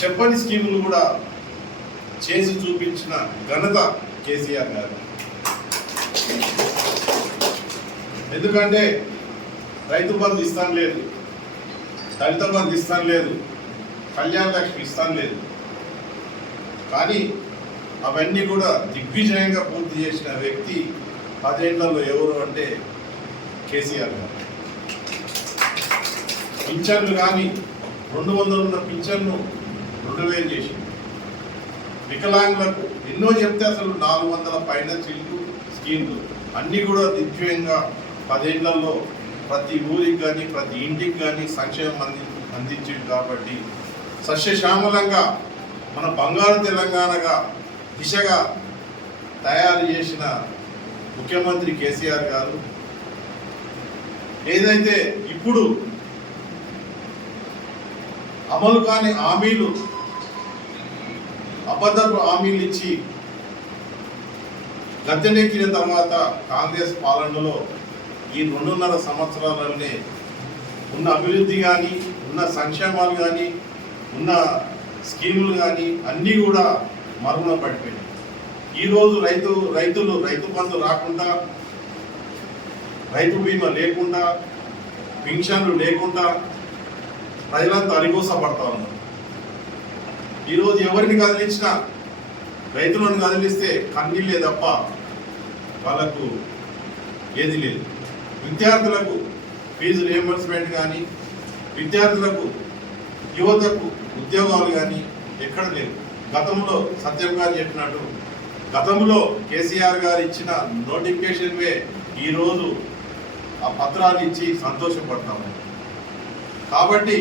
చెప్పని స్కీములు కూడా చేసి చూపించిన ఘనత కేసీఆర్ గారు. ఎందుకంటే రైతు బంధు ఇస్తాను లేదు, దళిత బంధు ఇస్తాను లేదు, కళ్యాణ లక్ష్మి ఇస్తాను లేదు, కానీ అవన్నీ కూడా దిగ్విజయంగా పూర్తి చేసిన వ్యక్తి 10 ఏళ్లలో ఎవరు అంటే కేసీఆర్ గారు. పింఛన్లు కానీ 200 ఉన్న పింఛన్ను 2000 చేసింది. వికలాంగులకు ఎన్నో చెప్తే అసలు 400 పైన చిల్లు స్కీమ్లు అన్నీ కూడా దిగ్విజయంగా 10 ఏళ్లలో ప్రతి ఊరికి కానీ ప్రతి ఇంటికి కానీ సంక్షేమం అందించింది. కాబట్టి సస్యశ్యామలంగా మన బంగారు తెలంగాణగా దిశగా తయారు చేసిన ముఖ్యమంత్రి కేసీఆర్ గారు ఏదైతే ఇప్పుడు అమలు కాని హామీలు, అబద్ధపు హామీలు ఇచ్చి గద్దెనెక్కిన తర్వాత కాంగ్రెస్ పాలనలో ఈ 2.5 సంవత్సరాలనే ఉన్న అభివృద్ధి కానీ, ఉన్న సంక్షేమాలు కానీ, ఉన్న స్కీములు కానీ అన్నీ కూడా మరుగున పడిపోయినాయి. ఈరోజు రైతు బంధు రాకుండా, రైతు బీమా లేకుండా, పింఛన్లు లేకుండా ప్రజలంతా అరిగోసపడతా ఉన్నారు. ఈరోజు ఎవరిని కదిలించినా, రైతులను కదిలిస్తే కన్నీళ్ళే తప్ప వాళ్ళకు ఏది లేదు. విద్యార్థులకు ఫీజు రియంబర్స్మెంట్ కానీ, విద్యార్థులకు యువతకు ఉద్యోగాలు కానీ ఎక్కడ లేవు. గతంలో సత్యం గారు చెప్పినట్టు గతంలో కేసీఆర్ గారు ఇచ్చిన నోటిఫికేషన్వే ఈరోజు ఆ పత్రాలు ఇచ్చి సంతోషపడతాము. కాబట్టి